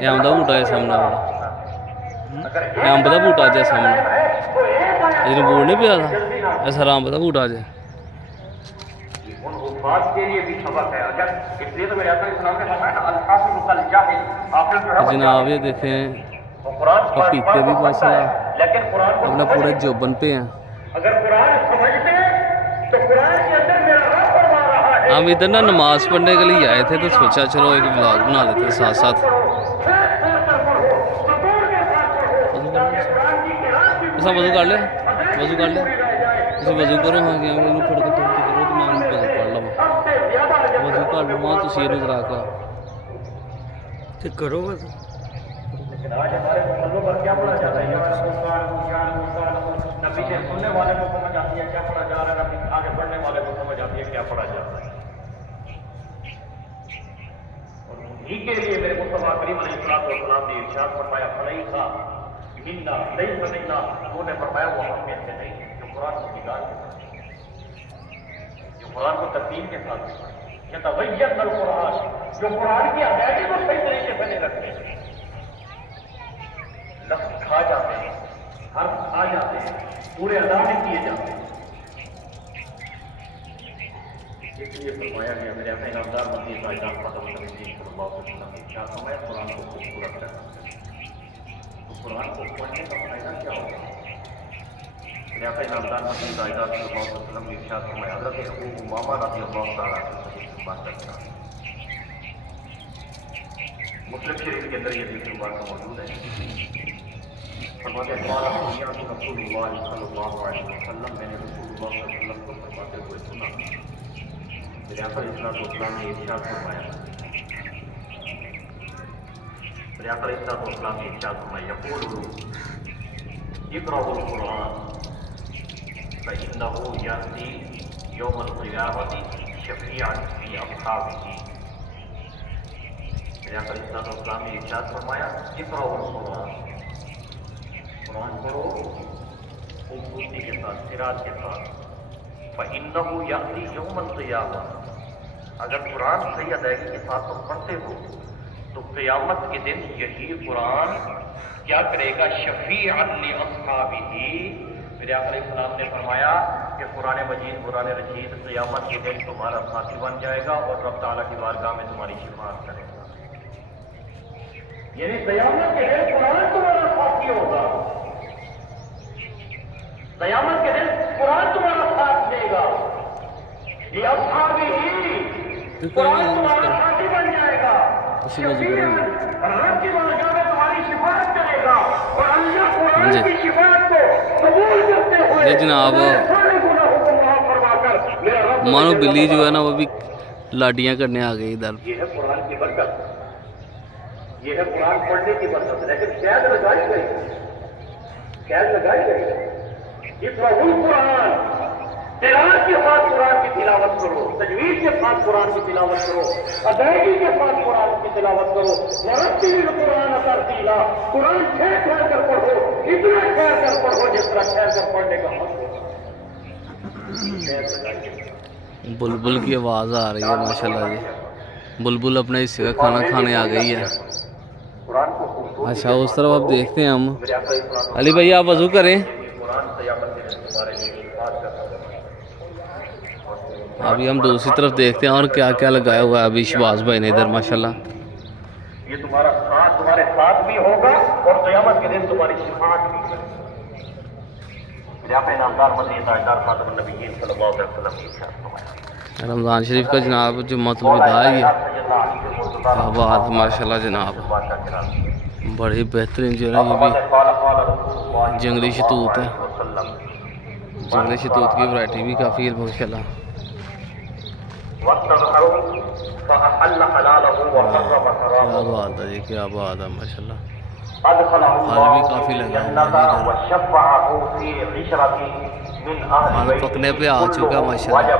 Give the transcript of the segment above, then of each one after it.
یہ آمدہ بوٹا ہے سامنے والا، یہ آمب کا بوٹا جا سامنے، یہ بوڑ نہیں پیا تھا ایسا آمب کا بوٹا جا ان حفاظ کے لیے بھی سبق ہے. اگر اس لیے تو میرے آقا اسلام نے فرمایا نا الحافظ الجاہل، حافظ جو ہے جناب یہ دیکھیں قرآن پپیتے بھی ماشاء لیکن قرآن کو اپنا پورے جوبن پہ ہیں. اگر قرآن سمجھتے ہیں تو قرآن کے اندر میرا رب فرما رہا ہے. ہم ادھر نا نماز پڑھنے کے لیے آئے تھے تو سوچا چلو ایک ولاگ بنا لیتے ہیں ساتھ ساتھ. ایسا وضو کر لے، وضو کر لے، اسے وضو کرو. ہاں کہ انہوں پڑھ کے تم کرو تو میں وضو پڑھ لوں، وضو کر لو وہاں تو یہ نظر آ کر کرو وضو. لیکن آج ہمارے مسلمانوں پر کیا پڑھا جاتا ہے؟ نبی سے سننے والے کو سمجھ آتی ہے کیا پڑھا جا رہا ہے، نبی آگے بڑھنے والے کو سمجھ آتی ہے کیا پڑھا جا رہا ہے. اور انہی کے لیے میرے مصطفیٰ کریم علیہ السلام نے ارشاد فرمایا فلیسا منا لیس منا، انہوں نے فرمایا وہ ہم میں سے نہیں جو قرآن کو بگاڑ کے پڑھے، جو قرآن کو ترتیب کے ساتھ پڑھے، یتبین القرآن، جو قرآن کی ادائیگی کو صحیح طریقے سے نہیں رکھتے، لفظ کھا جاتے ہیں، حرف کھا جاتے ہیں، پورے ادا نہیں کیے جاتے ہیں. اس لیے فرمایا گیا میرے اپنے نامدار مدینہ تاجدار خاتم النبیین صلی اللہ علیہ وسلم نے کیا فرمایا قرآن کو خوبصورت رکھنا. تو قرآن کو پڑھنے کا فائدہ کیا ہوگا؟ میرے اپنے نامدار مدینہ تاجدار صلی اللہ علیہ وسلم نے ارشاد فرمایا حضرت ابو امامہ رضی اللہ تعالیٰ عنہ سے بات کرتا ہے. مسلم شریف کے اندر یہ ذکر کا موجود ہے. فرماتے ہیں قال سمعت رسول اللہ صلی اللہ علیہ وسلم، میں نے رسول اللہ صلی اللہ علیہ وسلم کو فرماتے ہوئے سنا. میرے آقا علیہ السلام نے ارشاد فرمایا، میرے آقا علیہ السلام نے ارشاد فرمایا یقول اقرأوا القرآن فإنه يأتي يوم القيامة شفيعا في أصحابه. میرے آقا علیہ السلام نے ارشاد فرمایا اقرأوا القرآن، قرآن پڑھو خوبصورتی کے ساتھ، سراج کے ساتھ. فإنه يأتي يوم القيامة، اگر قرآن صحیح ادائیگی کے ساتھ تم پڑھتے ہو تو قیامت کے دن یہی قرآن کیا کرے گا شفیعا لأصحابہ. میرے آقا علیہ السلام نے فرمایا کہ قرآن مجید قرآن رشید قیامت کے دن تمہارا ساتھی بن جائے گا اور رب تعالیٰ کی بارگاہ میں تمہاری شفاعت کرے گا. یعنی قیامت کے دن قرآن تمہارا ساتھی ہوگا، قیامت کے دن قرآن تمہارا ساتھ دے گا. یہ اصحابہ قرآن تمہارا ساتھی بن جائے گا، شفیعاً، اور رب کی بارگاہ میں تمہاری شفاعت کرے گا. اور اللہ قرآن کی شفاعت کو قبول کرتے ہوئے یہ جناب سارے گناہوں کو معاف فرما کر میرا رب مانو بلی جو ہے نا وہ بھی لاڈیاں کرنے آ گئی ادھر. یہ ہے قرآن کی برکت، یہ ہے قرآن پڑھنے کی برکت. لیکن قید لگائی گئی، قید لگائی گئی. اقرأوا القرآن، تلاوت کے ساتھ قرآن کی تلاوت کرو، تجوید کے ساتھ قرآن کی تلاوت کرو، ادائیگی کے ساتھ قرآن کی تلاوت کرو. ورتل القرآن ترتیلا، قرآن ٹھہر ٹھہر کر پڑھو، اتنا ٹھہر کر پڑھو جس طرح ٹھہر کر پڑھنے کا حق ہوگا. بلبل کی آواز آ رہی ہے ماشاءاللہ جی. بلبل اپنے حصے کا کھانا کھانے آ گئی ہے. اچھا اس طرف آپ دیکھتے ہیں ہم. علی بھائی آپ وضو کریں. ابھی ہم دوسری طرف دیکھتے ہیں اور کیا کیا لگایا ہوا ہے ابھی شباز بھائی نے ادھر ماشاءاللہ. یہ تمہارا ساتھ تمہارے ساتھ بھی ہوگا اور قیامت کے دن تمہاری شفاعت بھی ہوگی. میرے آقا نامدار مدینہ تاجدار خاتم النبیین صلی اللہ علیہ وسلم کی ارشاد فرمایا رمضان شریف کا جناب جمعۃ الوداع ہے. کیا بات ہے ماشاءاللہ جناب، بڑی بہترین جو ہے یہ بھی جنگلی شتوت ہے. جنگلی شتوت کی ورائٹی بھی کافی ہے ماشاءاللہ. کیا بات ہے جی، کیا بات ہے ماشاءاللہ. پھل بھی کافی لگا پھل پکنے پہ آ چکا ماشاءاللہ.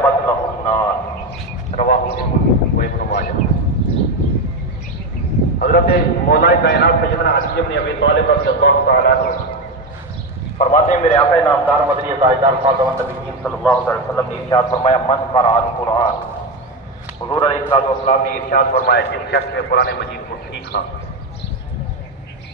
حضرت مولا کائنات سیدنا علی بن ابی طالب رضی اللہ تعالیٰ عنہ فرماتے ہیں میرے آقا نامدار مدنی تاجدار خاتم النبیین صلی اللہ علیہ وسلم نے ارشاد فرمایا من قرأ القرآن، حضور علیہ السلام نے ارشاد فرمایا جس شخص نے قرآن مجید کو سیکھا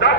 10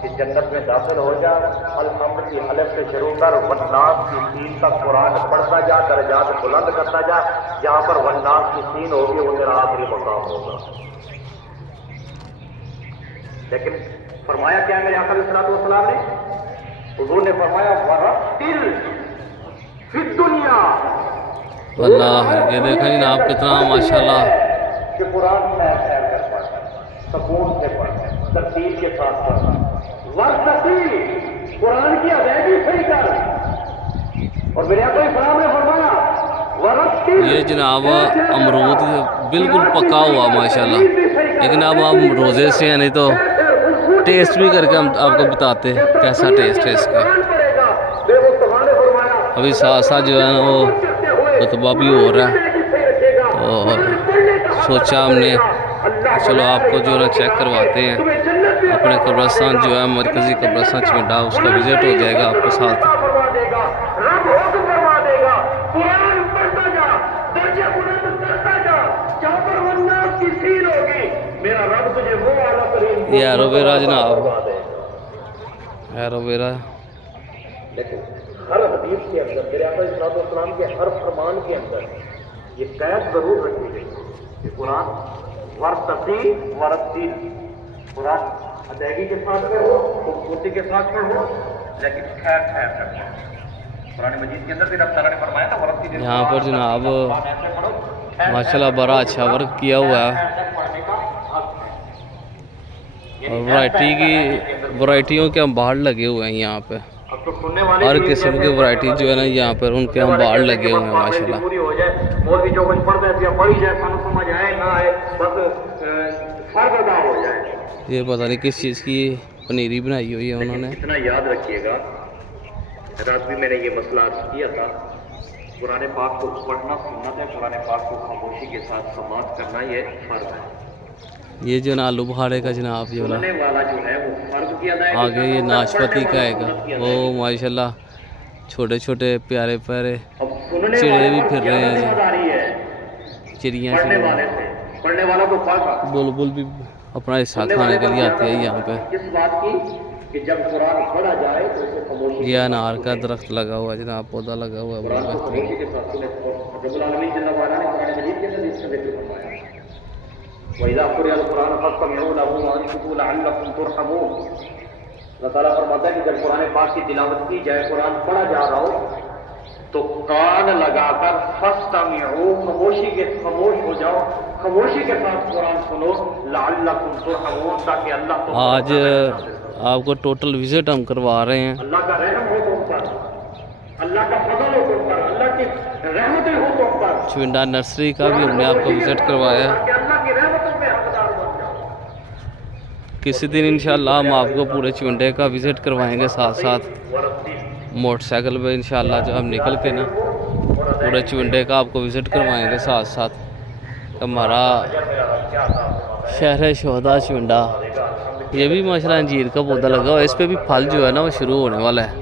کہ جنت میں داخل ہو جا، الحمد کی الف سے شروع کر والناس کی سین تک قرآن پڑھتا جا، درجات بلند کرتا جا، جہاں پر والناس کی سین ہوگی وہ تیرا آخری مقام ہوگا۔ لیکن فرمایا کیا میرے آقا علیہ الصلوۃ والسلام نے؟ حضور نے فرمایا ورتل فی الدنیا، اللہ یہ دیکھیں جناب کتنا ماشاءاللہ کہ قرآن میں خیر کر پڑھتا ہے، سکون سے پڑھتا ہے، ترتیب کے ساتھ پڑھتا ہے، ورتل قرآن کی ادائیگی صحیح کر۔ اور میرے آقا السلام نے فرمایا ورتل، یہ جناب امرود بالکل پکا ہوا ماشاءاللہ، لیکن اب ہم روزے سے ہیں نہیں تو ٹیسٹ بھی کر کے ہم آپ کو بتاتے ہیں کیسا ٹیسٹ ہے اس کا۔ ابھی ساتھ ساتھ جو ہے نا وہ خطبہ بھی ہو رہا ہے، تو سوچا ہم نے چلو آپ کو جو ہے نا چیک کرواتے ہیں اپنے قبرستان جو ہے مرکزی قبرستان چمنڈا، اس کا وزٹ ہو جائے گا آپ کو ساتھ۔ یہ ایروویرا جناب، ایروویرا لیکن ہر حدیث کے اندر میرے آقا علیہ السلام کے ہر فرمان کے اندر یہ قید ضرور رکھی گئی کہ قرآن ورتل ورتل، قرآن ادائیگی کے ساتھ پڑھو، خوبصورتی کے ساتھ پڑھو، لیکن خیر خیر کر پڑھو۔ قرآن مجید کے اندر بھی رب تعالیٰ نے فرمایا تھا ورتل، یہاں پر جناب ماشاءاللہ بڑا اچھا ورک کیا ہوا ہے، اور ورائٹیوں کے ہم باہر لگے ہوئے ہیں یہاں پہ، ہر قسم کے ورائٹی جو ہے نا یہاں پر ان کے ہم باہر لگے ہوئے ہیں ماشاءاللہ۔ مولوی جو کچھ پڑھ دیتے ہیں پڑھی جائے، سانو سمجھ آئے نہ آئے، بس فرض ادا ہو جائے۔ یہ پتہ نہیں کس چیز کی پنیری بنائی ہوئی ہے انہوں نے۔ اتنا یاد رکھیے گا، رات بھی میں نے یہ مسئلہ عرض کیا تھا، قرآن پاک کو پڑھنا سنت ہے، قرآن پاک کو خاموشی کے ساتھ سماعت کرنا یہ فرض ہے۔ یہ جو نا آلو بخارے کا جناب یہ والا سننے والا جو ہے وہ فرض کی ادائیگی، آگے یہ ناشپاتی کا ہے گا، وہ ماشاءاللہ چھوٹے چھوٹے پیارے پیارے چڑے بھی پھر رہے ہیں جی، چڑیاں پڑھنے والا تو فرض ہے، بلبل بھی اپنا حصہ کھانے کے لیے آتی ہے یہاں پہ۔ اس بات کی کہ جب قرآن پڑھا جائے تو اسے خاموشی یہ انار کا درخت لگا ہوا ہے جناب، پودا لگا ہوا ہے بڑا بہترین۔ کے ساتھ سنیں۔ رب العالمین جل وعلا نے قرآن مجید کے اندر اس کا ذکر فرمایا، وَإِذَا قُرِئَ الْقُرْآنُ فَاسْتَمِعُوا لَهُ وَأَنصِتُوا لَعَلَّكُمْ تُرْحَمُونَ۔ اللہ تعالیٰ فرماتا ہے کہ جب قرآن پاک کی تلاوت کی جائے، قرآن پڑھا جا رہا ہو تو کان لگا کر فَاسْتَمِعُوا، خاموش ہو جاؤ، خاموشی کے ساتھ قرآن سنو، لَعَلَّكُمْ تُرْحَمُونَ، تاکہ اللہ آج آپ کو ٹوٹل وزٹ ہم کروا رہے ہیں، اللہ کا رحم ہو تم پر، اللہ کا فضل ہو تم پر، اللہ کی رحمتیں ہو تم پر، چمنڈا نرسری کا بھی ہم نے آپ کو وزٹ کروایا ہے۔ تاکہ اللہ کی رحمتوں میں حقدار بن جاؤ۔ کسی دن انشاءاللہ ہم آپ کو پورے چمنڈے کا وزٹ کروائیں گے، ساتھ ساتھ موٹر سائیکل پہ انشاءاللہ جب ہم نکل کے نا پورے چمنڈے کا آپ کو وزٹ کروائیں گے، ساتھ ساتھ ہمارا شہر شہداء چمنڈا۔ یہ بھی ماشاءاللہ انجیر کا پودا لگا ہوا ہے، اس پہ بھی پھل جو ہے نا وہ شروع ہونے والا ہے۔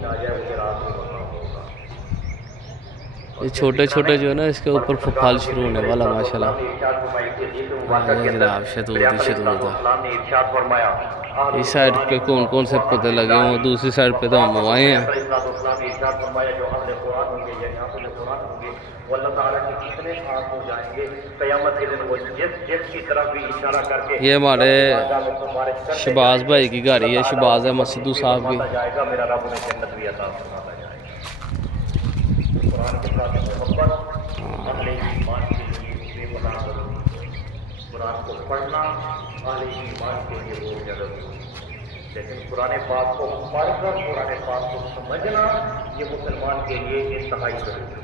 یہ چھوٹے چھوٹے جو ہے نا اس کے اوپر پھل شروع ہونے والا ماشاءاللہ۔ یہ جناب شتوت ہے۔ اس سائڈ پہ کون کون سے پودے لگے ہوں، دوسری سائڈ پہ تو ہم آئے ہیں۔ یہ ہمارے شہباز بھائی کی گاڑی ہے، شہباز ہے مسدو صاحب کی۔ قرآن کو پڑھنا اہل ایمان کے لیے بہت ضروری ہے، لیکن قرآن پاک کو پڑھ کر قرآن پاک کو سمجھنا یہ مسلمان کے لیے انتہائی ضروری ہے۔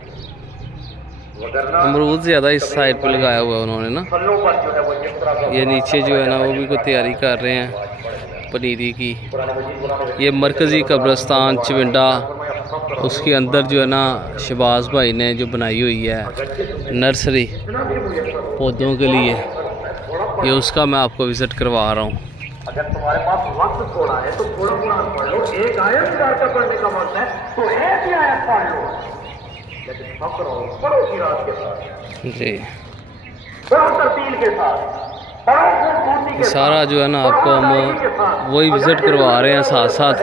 امرود زیادہ اس سائڈ پہ لگایا ہوا ہے انہوں نے نا، پھلوں پر جو ہے وہ جس طرح یہ نیچے جو ہے نا وہ بھی کوئی تیاری کر رہے ہیں پنیری کی۔ یہ مرکزی قبرستان چمنڈا، اس کے اندر جو ہے نا شہباز بھائی نے جو بنائی ہوئی ہے نرسری پودوں کے لیے، یہ اس کا میں آپ کو وزٹ کروا رہا ہوں۔ اگر تمہارے پاس وقت تھوڑا ہے تو تھوڑا قرآن پڑھ لو، ایک آیت چار کا پڑھنے کا وقت ہے تو ایک ہی آیت پڑھ لو، لیکن فخر ہو پڑھو کی رات کے ساتھ، جی پڑھو ترتیل کے ساتھ، یہ سارا جو ہے نا آپ کو ہم وہی وزٹ کروا رہے ہیں ساتھ ساتھ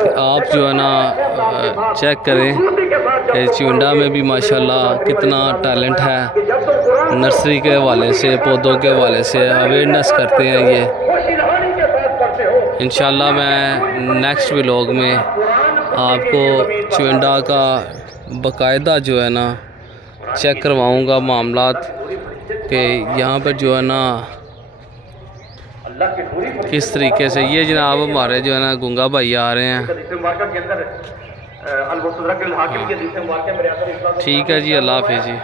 کہ آپ جو ہے نا چیک کریں کہ چونڈا میں بھی ماشاءاللہ کتنا ٹیلنٹ ہے. نرسری کے حوالے سے پودوں کے حوالے سے اویئرنیس کرتے ہیں یہ. انشاءاللہ میں نیکسٹ ولاگ میں آپ کو چونڈا کا باقاعدہ جو ہے نا چیک کرواؤں گا معاملات کہ یہاں پر جو ہے نا کس طریقے سے. یہ جناب ہمارے جو ہے نا گنگا بھائی آ رہے ہیں. ٹھیک ہے جی, اللہ حافظ جی.